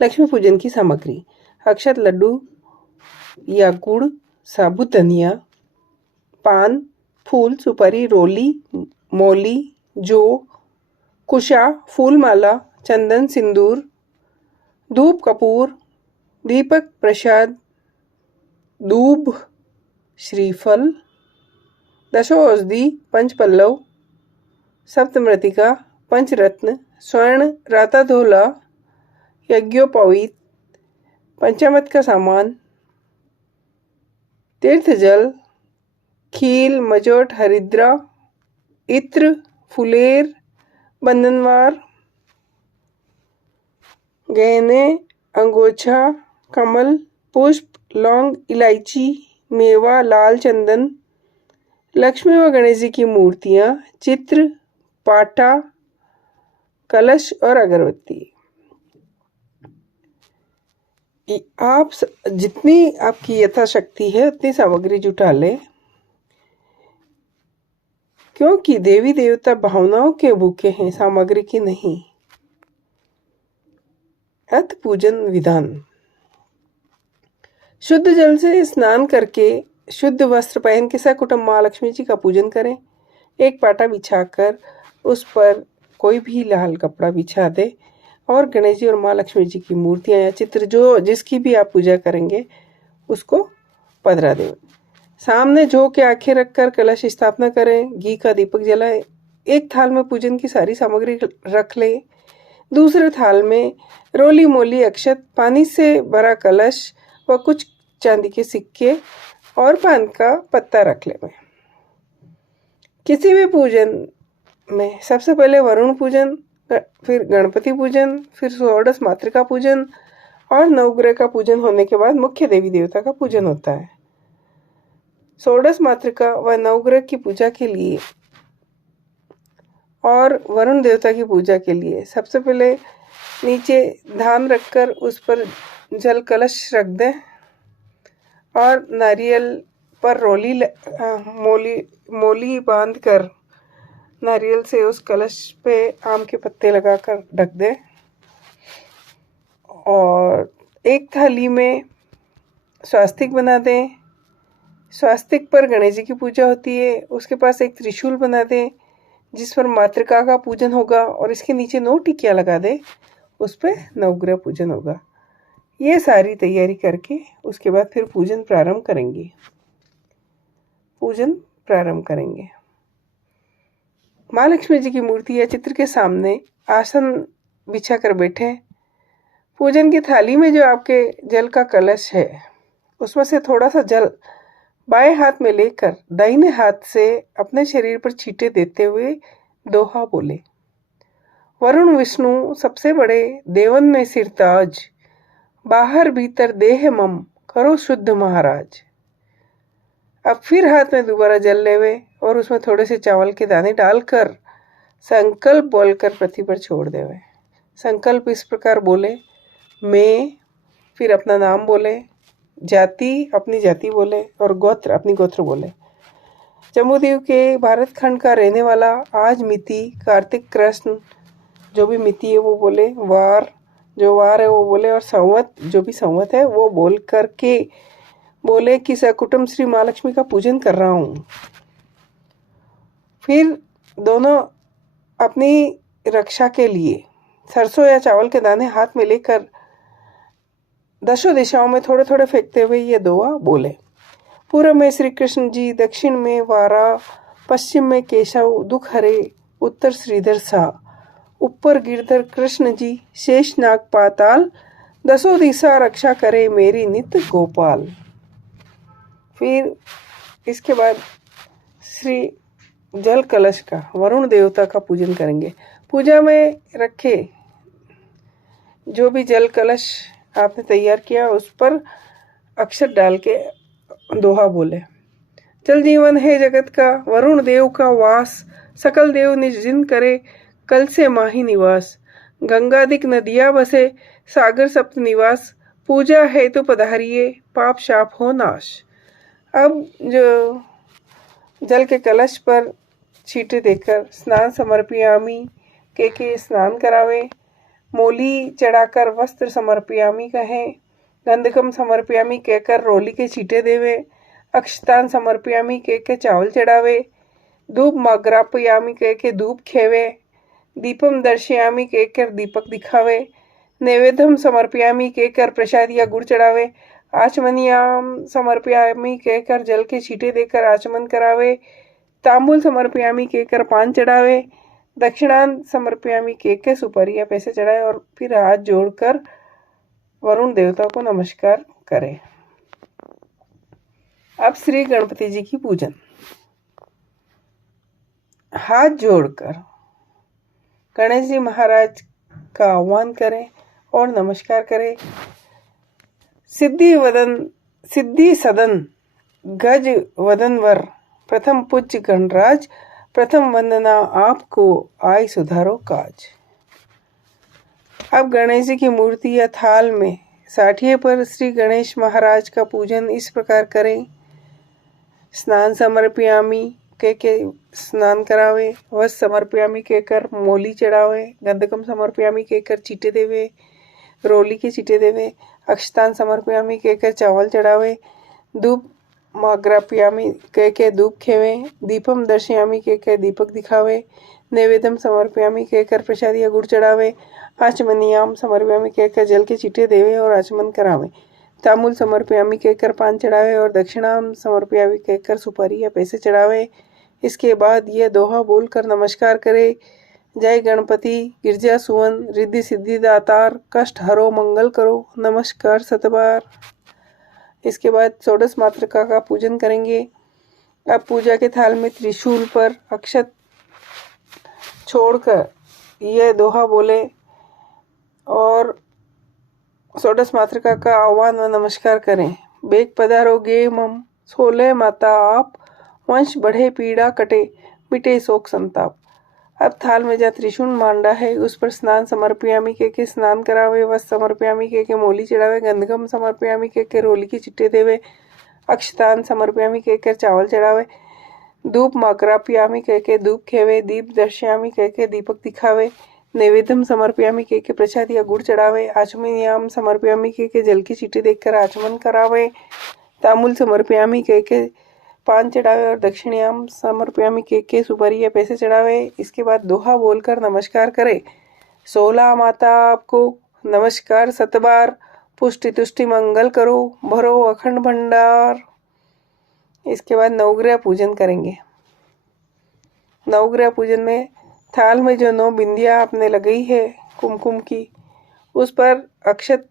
लक्ष्मी पूजन की सामग्री: अक्षत लड्डू या गुड़, साबुत धनिया, पान, फूल, सुपारी, रोली, मौली, जौ, कुशा, फूलमाला, चंदन, सिंदूर, धूप, कपूर, दीपक, प्रसाद, दूब, श्रीफल, दशो औषधि, पंचपल्लव, सप्तमृतिका, पंचरत्न, स्वर्ण, राता धोला, यज्ञोपवीत, पंचामृत का सामान, तीर्थ जल, खील, मजोट, हरिद्रा, इत्र, फुलेर, बंधनवार, गहने, अंगोछा, कमल, पुष्प, लौंग, इलायची, मेवा, लाल चंदन, लक्ष्मी व गणेश जी की मूर्तियां, चित्र, पाटा, कलश और अगरबत्ती। आप जितनी आपकी यथाशक्ति है उतनी सामग्री जुटा ले, क्योंकि देवी देवता भावनाओं के भूखे हैं, सामग्री की नहीं। अथ पूजन विधान: शुद्ध जल से स्नान करके शुद्ध वस्त्र पहन के सकुटुंब माँ लक्ष्मी जी का पूजन करें। एक पाटा बिछाकर उस पर कोई भी लाल कपड़ा बिछा दे और गणेश जी और माँ लक्ष्मी जी की मूर्तियां या चित्र जो जिसकी भी आप पूजा करेंगे उसको पधरा दें। सामने झो के आंखें रखकर कलश स्थापना करें। घी का दीपक जलाएं। एक थाल में पूजन की सारी सामग्री रख लें। दूसरे थाल में रोली मोली अक्षत, पानी से भरा कलश व कुछ चांदी के सिक्के और पान का पत्ता रख लें। किसी भी पूजन में सबसे पहले वरुण पूजन, फिर गणपति पूजन, फिर षोडश मातृका पूजन और नवग्रह का पूजन होने के बाद मुख्य देवी देवता का पूजन होता है। षोडश मातृका व नवग्रह की पूजा के लिए और वरुण देवता की पूजा के लिए सबसे पहले नीचे धान रखकर उस पर जल कलश रख दें और नारियल पर मोली बांधकर नारियल से उस कलश पे आम के पत्ते लगाकर ढक दें। और एक थाली में स्वास्तिक बना दें। स्वास्तिक पर गणेश जी की पूजा होती है। उसके पास एक त्रिशूल बना दें जिस पर मातृका का पूजन होगा और इसके नीचे 9 टिकिया लगा दें, उस पर नवग्रह पूजन होगा। ये सारी तैयारी करके उसके बाद फिर पूजन प्रारंभ करेंगे। माँ लक्ष्मी जी की मूर्ति या चित्र के सामने आसन बिछाकर बैठे। पूजन की थाली में जो आपके जल का कलश है उसमें से थोड़ा सा जल बाएं हाथ में लेकर दाहिने हाथ से अपने शरीर पर छींटे देते हुए दोहा बोले: वरुण विष्णु सबसे बड़े, देवन में सिरताज, बाहर भीतर देह मम, करो शुद्ध महाराज। अब फिर हाथ में दोबारा जल लेवे और उसमें थोड़े से चावल के दाने डालकर संकल्प बोलकर पृथ्वी पर छोड़ देवे। संकल्प इस प्रकार बोले: मैं, फिर अपना नाम बोले, जाति अपनी जाति बोले और गोत्र अपनी गोत्र बोले। जम्बूद्वीप के भारत खंड का रहने वाला, आज मिति कार्तिक कृष्ण जो भी मिति है वो बोले, वार जो वार है वो बोले और संवत जो भी संवत है वो बोल करके बोले कि सकुटुंब श्री माँ लक्ष्मी का पूजन कर रहा हूँ। फिर दोनों अपनी रक्षा के लिए सरसों या चावल के दाने हाथ में लेकर दशों दिशाओं में थोड़े थोड़े फेंकते हुए ये दुआ बोले: पूर्व में श्री कृष्ण जी, दक्षिण में वारा, पश्चिम में केशव दुख हरे, उत्तर श्रीधर सा, ऊपर गिरधर कृष्ण जी, शेष नाग पाताल, दसों दिशा रक्षा करे मेरी नित्य गोपाल। फिर इसके बाद श्री जल कलश का, वरुण देवता का पूजन करेंगे। पूजा में रखे जो भी जल कलश आपने तैयार किया उस पर अक्षत डाल के दोहा बोले: जल जीवन है जगत का, वरुण देव का वास, सकल देव निज जिन करे, कल से माही निवास, गंगादिक नदिया बसे, सागर सप्त निवास, पूजा है तो पधारिये, पाप शाप हो नाश। अब जो जल के कलश पर छींटे देकर स्नान समर्पयामी के स्नान करावे मोली चढ़ाकर वस्त्र समर्पयामी कहे, गंधकम समर्पयामी कहकर रोली के छींटे देवे, अक्षतान समर्पयामी कह के चावल चढ़ावे, धूप माग्रापयामी कह के धूप खेवे, दीपम दर्शयामी कह कर दीपक दिखावे, नैवेद्यम समर्पयामी कहकर प्रसाद या गुड़ चढ़ावे, आचमनियाम समर्पयामी कहकर जल के छींटे देकर आचमन करावे, तांबूल समर्पयामी कहकर पान चढ़ावे, दक्षिणांत समर्पयामी कहकर सुपारी या पैसे चढ़ाए और फिर हाथ जोड़कर वरुण देवता को नमस्कार करें। अब श्री गणपति जी की पूजन। हाथ जोड़कर गणेश जी महाराज का आह्वान करें और नमस्कार करें। सिद्धि सदन गज वदनवर प्रथम पूज्य गणराज, प्रथम वंदना आपको आय सुधारो काज। अब गणेश जी की मूर्ति या थाल में साठिये पर श्री गणेश महाराज का पूजन इस प्रकार करें। स्नान समर्पयामी कह के स्नान करावे, वस्त्र समर्पयामी कहकर मोली चढ़ावे, गंधकम समर्पयामी कहकर चीटे देवे, रोली के चीटे देवे, अक्षतान समर्पयामी कहकर चावल चढ़ावे, धूप माग्रापयामी कह के धूप खेवे, दीपम दर्शयामी कहकर दीपक दिखावे, नैवेद्यम समर्पयामी कहकर प्रसाद या गुड़ चढ़ावे, आचमनियाम समर्पयामी कहकर जल के चीटे देवे और आचमन करावे, तांबूल समर्पयामी कहकर पान चढ़ावे और दक्षिणाम समर्पयामी कहकर सुपारी या पैसे चढ़ावे। इसके बाद यह दोहा बोलकर नमस्कार करे। जय गणपति गिरजा सुवन रिद्धि सिद्धि दातार, कष्ट हरो मंगल करो, नमस्कार सतबार। इसके बाद षोडश मातृका का पूजन करेंगे। अब पूजा के थाल में त्रिशूल पर अक्षत छोड़कर यह दोहा बोले और षोडश मातृका का आह्वान व नमस्कार करें। बेग पधारो गे मम, सोले माता आप, वंश बढ़े पीड़ा कटे, मिटे शोक संताप। अब थाल में जहाँ त्रिशूल मांडा है उस पर स्नान समर्पयामी के स्नान करावे, वस्त्र समर्पयामी के मोली चढ़ावे, गंधकम समर्पयामी के रोली के चिट्टे देवे, अक्षतान समर्पयामी के चावल चढ़ावे, धूप माकरापयामी के धूप खेवे, दीप दर्शयामी के दीपक दिखावे, नैवेद्यम समर्पयामी के प्रसाद या गुड़ चढ़ावे, आचमनियाम समर्पयामी के जल की चीटे देखकर आचमन करावे, तांबूल समर्पयामी के पान चढ़ावे और दक्षिणाम समर्पयामी के सुपारी या पैसे चढ़ावे। इसके बाद दोहा बोलकर नमस्कार करे। 16 माता आपको नमस्कार सतबार, पुष्टि तुष्टि मंगल करो, भरो अखंड भंडार। इसके बाद नवग्रह पूजन करेंगे। नवग्रह पूजन में थाल में जो 9 बिंदियां आपने लगाई है कुमकुम की, उस पर अक्षत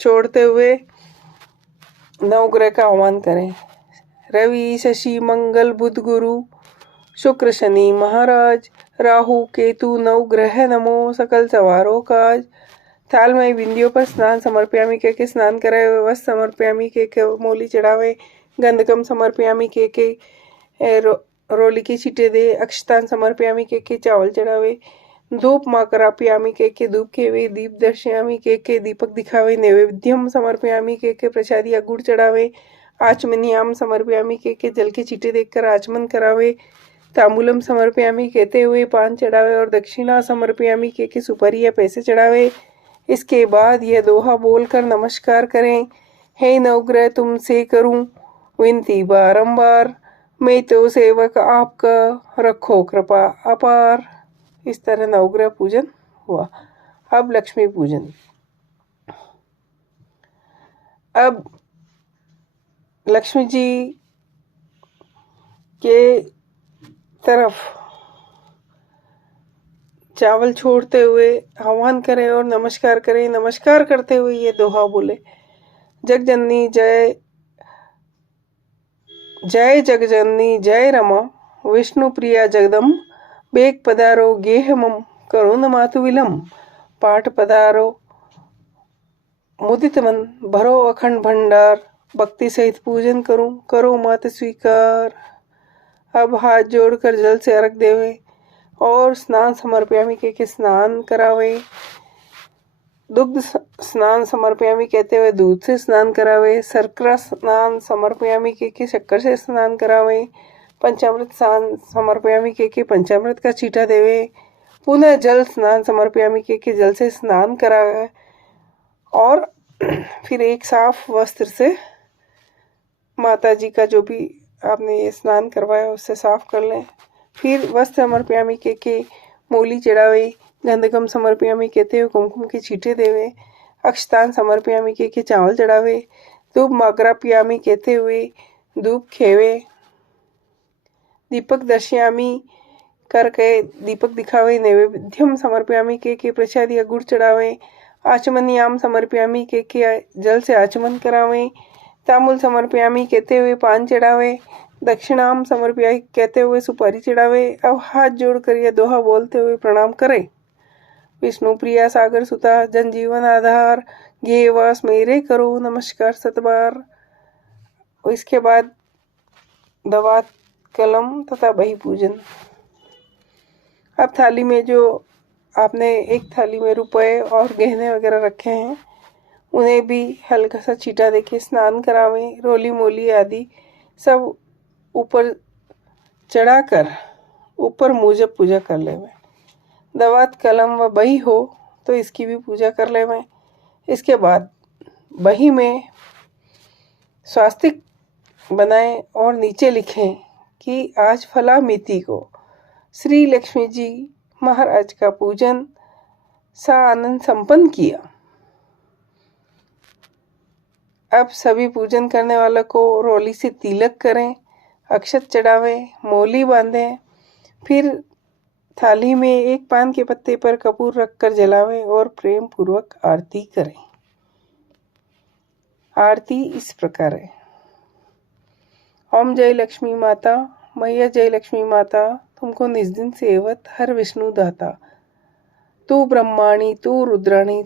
छोड़ते हुए नवग्रह का आह्वान करें। रवि शशि मंगल बुध गुरु शुक्र शनि महाराज, राहु केतु नवग्रह नमो, सकल सवारों काज। थाल में बिंदियों पर स्नान समर्पयामी के स्नान कराए, वस्त्र समर्पयामी के मोली चढ़ावे, गंधकम समर्पयामी के रोली के छींटे दे, अक्षतान समर्पयामी के चावल चढ़ावे, धूप माकरापयामी के धूप खेवे, दीप दर्शयामी के दीपक दिखावे, नैवेद्यम समर्पयामी के प्रसाद या गुड़ चढ़ावे, आचमनियाम समर्पयामी के जल के छींटे देखकर आचमन करावे, तांबूलम समर्पयामी कहते हुए पान चढ़ावे और दक्षिणा समर्पयामी के सुपारी या पैसे चढ़ावे। इसके बाद यह दोहा बोलकर नमस्कार करें। हे नवग्रह तुमसे करूं विनती बारंबार, मैं तो सेवक आपका, रखो कृपा अपार। इस तरह नवग्रह पूजन हुआ। अब लक्ष्मी पूजन। अब लक्ष्मी जी के तरफ चावल छोड़ते हुए आह्वान करें और नमस्कार करें। नमस्कार करते हुए ये दोहा बोले। जगजननी जय जय जगजननी जय रमा, विष्णु प्रिया जगदम, बेग पधारो गेह मम, करुण मातु विलम, पाठ पधारो मुदित मन, भरो अखंड भंडार, भक्ति सहित पूजन करूं, करो मात स्वीकार। अब हाथ जोड़कर जल से अर्घ देवे और स्नान समर्पयामी के स्नान करावे। दुग्ध स्नान समर्पयामी कहते हुए दूध से स्नान करावे। शर्करा स्नान समर्पयामी के शक्कर से स्नान करावे। पंचामृत स्नान समर्पयामी के पंचामृत का छींटा देवे। पुनः जल स्नान समर्पयामि के जल से स्नान कराए और फिर एक साफ वस्त्र से माता जी का जो भी आपने ये स्नान करवाया उससे साफ कर लें। फिर वस्त्र समर्पयामि के मूली चढ़ावे, गंधकम समर्पयामि कहते हुए कुमकुम के छींटे देवे, अक्षतान समर्पयामि के चावल चढ़ावे, धूप माग्रापयामि कहते हुए धूप खेवे, दीपक दर्शयामि करके दीपक दिखावे, नैवेद्यम समर्पयामि के प्रसाद या गुड़ चढ़ावे, आचमनयाम समर्पयामि के जल से आचमन करावे, तांबूल समर्पयामि कहते हुए पान चढ़ावे, दक्षिणाम समर्पयामि कहते हुए सुपारी चढ़ावे। अब हाथ जोड़कर यह दोहा बोलते हुए प्रणाम करें। विष्णु प्रिया सागर सुता जनजीवन आधार, ये वास मेरे करो नमस्कार सतबार। इसके बाद दवात कलम तथा बही पूजन। अब थाली में जो आपने एक थाली में रुपए और गहने वगैरह रखे हैं उन्हें भी हल्का सा छींटा देके स्नान करावें। रोली मोली आदि सब ऊपर चढ़ाकर ऊपर मुजब पूजा कर लेवें। दवात कलम व बही हो तो इसकी भी पूजा कर लेवें। इसके बाद बही में स्वास्तिक बनाएं और नीचे लिखें कि आज फला मिति को श्री लक्ष्मी जी महाराज का पूजन सा आनंद संपन्न किया। अब सभी पूजन करने वालों को रोली से तिलक करें, अक्षत चढ़ावें, मोली बांधें, फिर थाली में एक पान के पत्ते पर कपूर रखकर जलावें और प्रेम पूर्वक आरती करें। आरती इस प्रकार है। ओम जय लक्ष्मी माता, मैया जय लक्ष्मी माता, तुमको निज दिन सेवत हर विष्णु दाता, तू ब्रह्माणी तू रुद्राणी